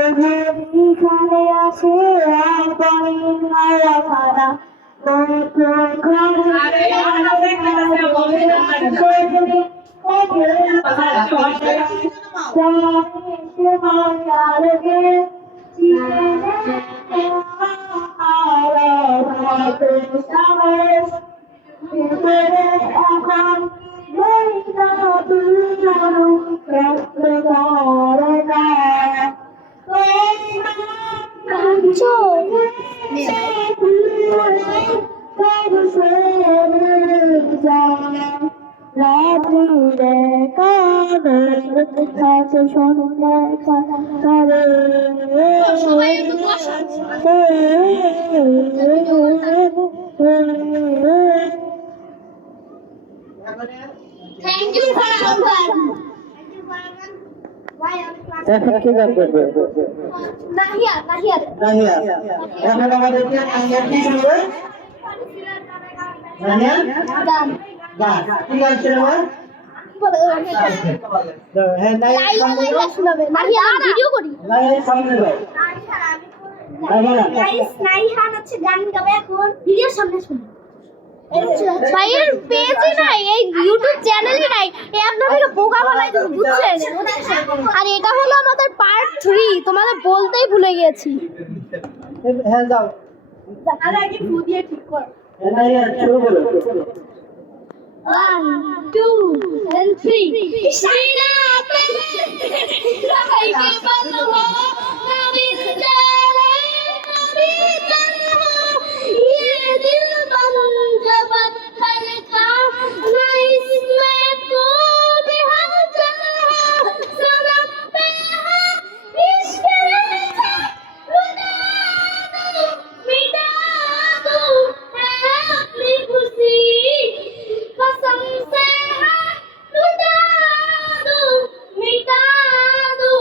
এখানে আছে ভাড়া Thank you for এখন কি গান করবে? নাহিয়া নাহিয়া নাহিয়া এখন আমাদেরকে নাহিয়া কি শুনবে? নাহিয়া গান গান কি গান শুনবে? হ্যাঁ নাহিয়া শুনবে নাহিয়া ভিডিও করি নাহিয়া সামনে যাও গাইস নাহিয়া হচ্ছে গান গাবে এখন ভিডিওর সামনে শুনুন ভাইয়ের পেজে নাই এই ইউটিউব চ্যানেলে নাই এই আপনাদের বোকা বানাই দিতে বুঝছেন আর এটা হলো আমাদের পার্ট 3 তোমাদের বলতেই ভুলে গেছি হ্যাঁ যাও তাহলে আগে ফু দিয়ে ঠিক কর নাইয়া শুরু করো 1 2 and 3 শ্রীনাথে ভাইকে বলো নবী জানে নবী জানো ये दिल बन जब पत्थर का ना इसमें को भी हलचल सनम पे है इश्क ऐसा रुला दो मिटा दो है अपनी खुशी कसम से है रुला दो मिटा दो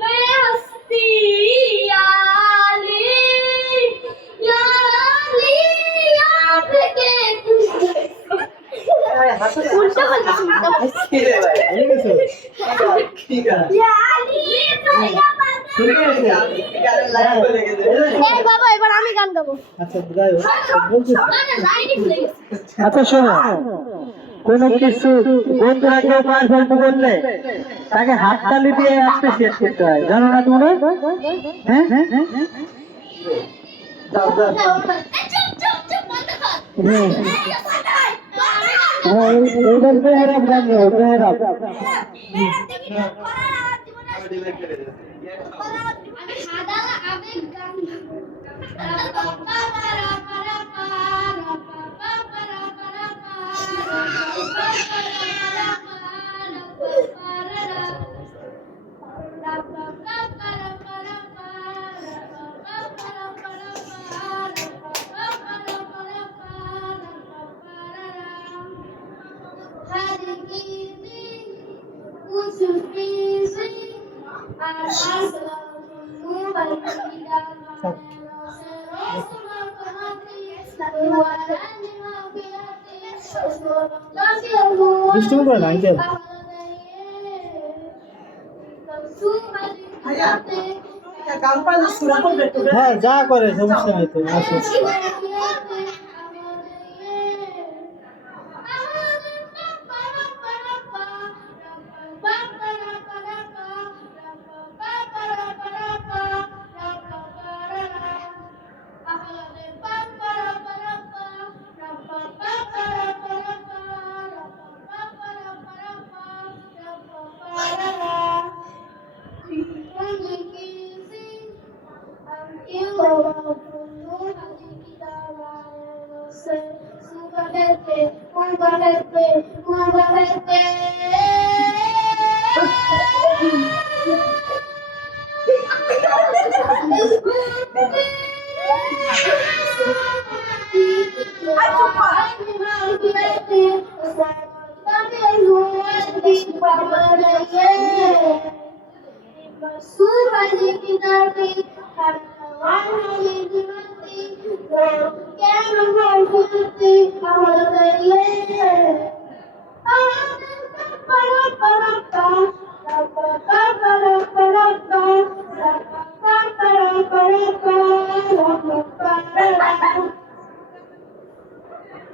मैं हस्ती उल्टा বাবা এবার আমি গান গাবো আচ্ছা শোনো কোনো কিছু বন্ধুরা কেউ পারফর্ম করলে তাকে হাততালি দিয়ে অ্যাপ্রিশিয়েট করতে হয় জানো না তোমরা হ্যাঁ হ্যাঁ যা করে সমস্যা নাই তো আসো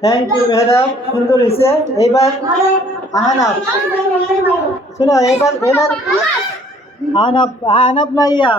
থ্যাংক ইউ মেহরাব, সুন্দর হয়েছে। এইবার আহনাফ, শোনো এবার আহনাফ না ইয়া